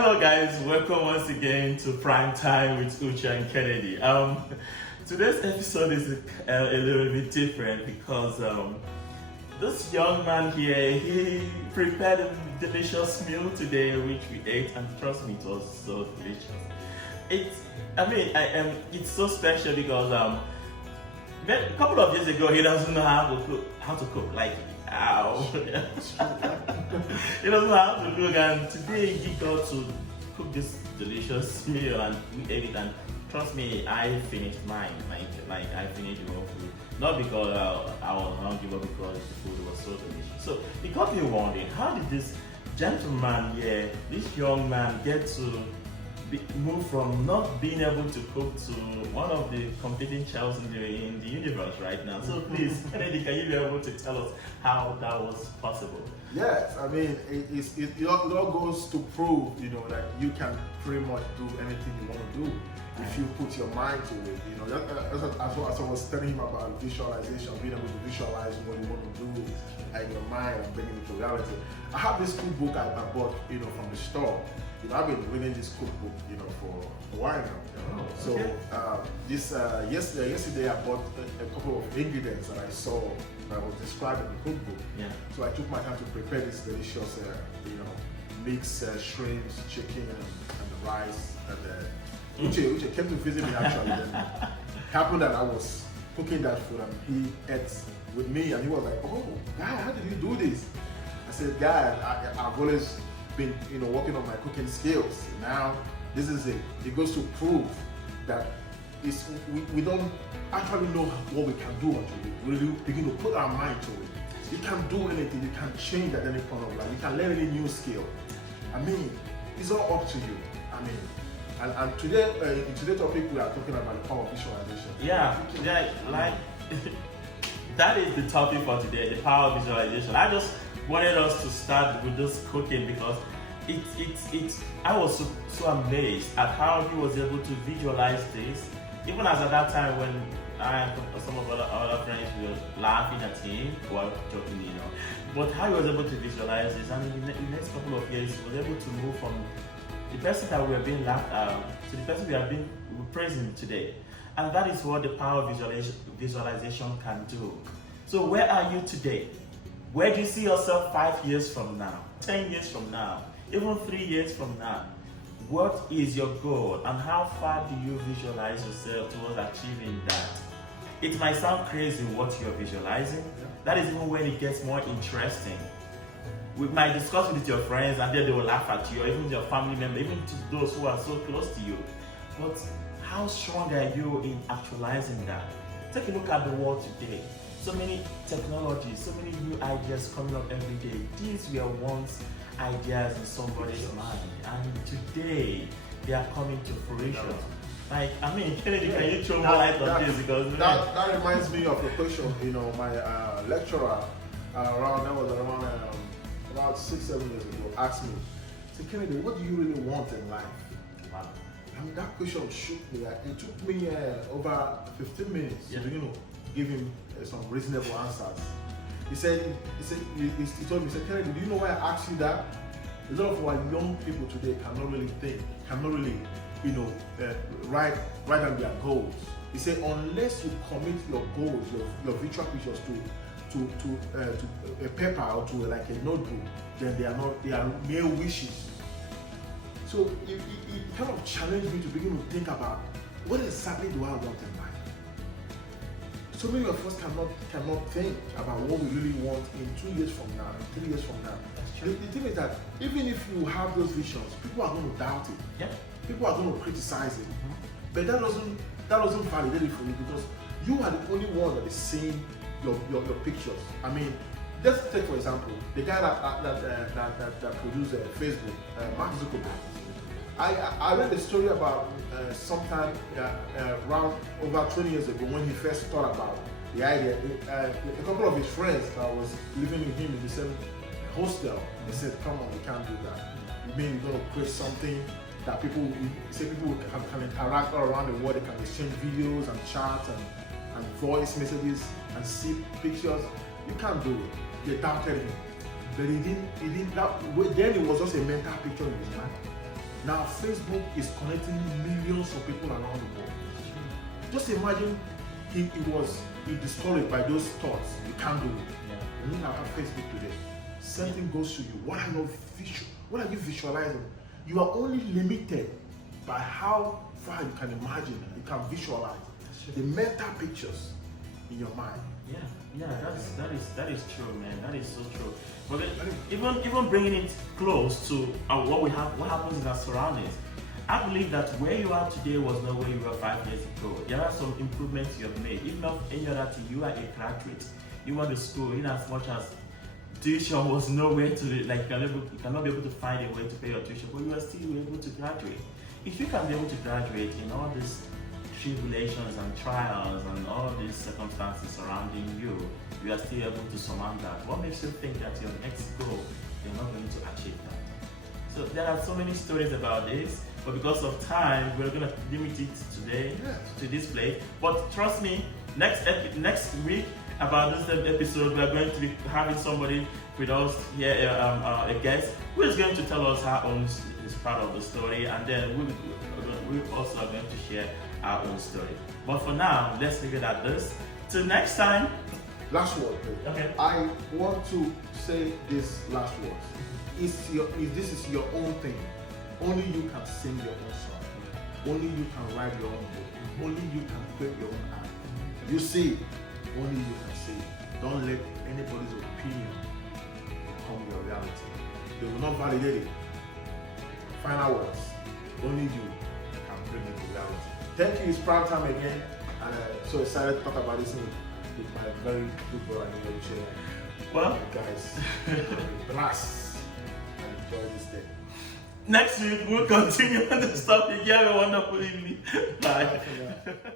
Hello guys, welcome once again to Prime Time with Uche and Kennedy. Today's episode is a little bit different because this young man here, he prepared a delicious meal today which we ate, and trust me, it was so delicious. It's so special because a couple of years ago he doesn't know how to cook. Like, ow. He doesn't know how to cook, and today he got to cook this delicious meal and we ate it, and trust me, I finished mine. Like I finished the whole food. Not because I was hungry, but because the food was so delicious. So it got me wondering, how did this gentleman here, this young man, get to move from not being able to cook to one of the competing chefs in the universe right now? So please, Kennedy, can you be able to tell us how that was possible? Yes, I mean, it all goes to prove, that you can pretty much do anything you want to do if you put your mind to it. As I was telling him about visualization, being able to visualize what you want to do in your mind and bringing it to reality. I have this cookbook I bought, from the store. I've been reading this cookbook, for a while now. Oh, okay. So yesterday I bought a couple of ingredients that I saw that was described in the cookbook. Yeah. So I took my time to prepare this delicious, mixed shrimps, chicken, and the rice. And Uche came to visit me actually. Then happened that I was cooking that food and he ate with me, and he was like, "Oh, guy, how did you do this?" I said, "Guy, I've always been, working on my cooking skills. Now this is it. It goes to prove that we don't actually know what we can do until we really begin to put our mind to it. You can do anything. You can change at any point of life. You can learn any new skill. I mean, it's all up to you. I mean." And today, in today's topic, we are talking about the power of visualization. Yeah, like that is the topic for today, the power of visualization. I just wanted us to start with this cooking because I was so amazed at how he was able to visualize this. Even as at that time when I and some of other friends were laughing at him, or joking, but how he was able to visualize this, and in the next couple of years, he was able to move from the person that we are being laughed at to the person we are being praising today. And that is what the power of visualization can do. So where are you today? Where do you see yourself 5 years from now, 10 years from now, even 3 years from now? What is your goal, and how far do you visualize yourself towards achieving that? It might sound crazy what you're visualizing. That is even when it gets more interesting. We might discuss it with your friends and then they will laugh at you, or even your family member, even to those who are so close to you. But how strong are you in actualizing that? Take a look at the world today. So many technologies, so many new ideas coming up every day. These were once ideas in somebody's mind, and today they are coming to fruition. Like, Kennedy, can you throw more light on this? Because that reminds me of a question, my lecturer about 6-7 years ago asked me, "So Kennedy, what do you really want in life?" Wow. And that question shook me. It took me over 15 minutes to give him some reasonable answers. He told me, "Kennedy, do you know why I asked you that? A lot of our young people today cannot really think, cannot really, write down their goals." He said, "Unless you commit your goals, your virtual pictures to a paper or to like a notebook, then they are mere wishes." So it kind of challenged me to begin to think about what exactly do I want in life. So many of us cannot think about what we really want in 2 years from now, 3 years from now. The thing is that even if you have those visions, people are going to doubt it. Yeah. People are going to criticize it. But that doesn't validate it for you, because you are the only one that is seeing your pictures. I mean, let's take for example the guy that produced Facebook, Mark Zuckerberg. I read a story about sometime around over 20 years ago when he first thought about the idea. A couple of his friends that was living with him in the same hostel, they said, "Come on, we can't do that. You mean you're going to create something that people can interact all around the world, they can exchange videos and chats and voice messages and see pictures? You can't do it." They doubted him. But he didn't, then it was just a mental picture in his mind. Now Facebook is connecting millions of people around the world. Just imagine he discouraged by those thoughts. You can't do it. Yeah. You now have Facebook today. Something goes to you. What are you visualizing? You are only limited by how far you can imagine, you can visualize the mental pictures in your mind. Yeah, that is true, man. That is so true. But even bringing it close to what happens in our surroundings, I believe that where you are today was not where you were 5 years ago. There are some improvements you have made. If not any other thing, you are a graduate. You went to school in as much as tuition was nowhere to, like, you cannot be able to find a way to pay your tuition, but you are still able to graduate. If you can be able to graduate in all these tribulations and trials and all these circumstances surrounding you, you are still able to surmount that. What makes you think that your next goal, you're not going to achieve that? So there are so many stories about this, but because of time, we're going to limit it today to this place. But trust me, next week, about this episode, we are going to be having somebody with us here, a guest, who is going to tell us her own part of the story, and then we also are going to share our own story. But for now, let's leave it at this. Till next time. Last word, please. Okay. I want to say this last word. This is your own thing. Only you can sing your own song. Only you can write your own book. Only you can create your own art. You see, only you can see. Don't let anybody's opinion become your reality. They will not validate it. Final words. Only you can bring it to reality. Thank you. It's proud time again, and I'm so excited to talk about this with my very good brother, Uche. Well, guys, blast and enjoy this day. Next week we'll continue on this topic. You have a wonderful evening. Bye.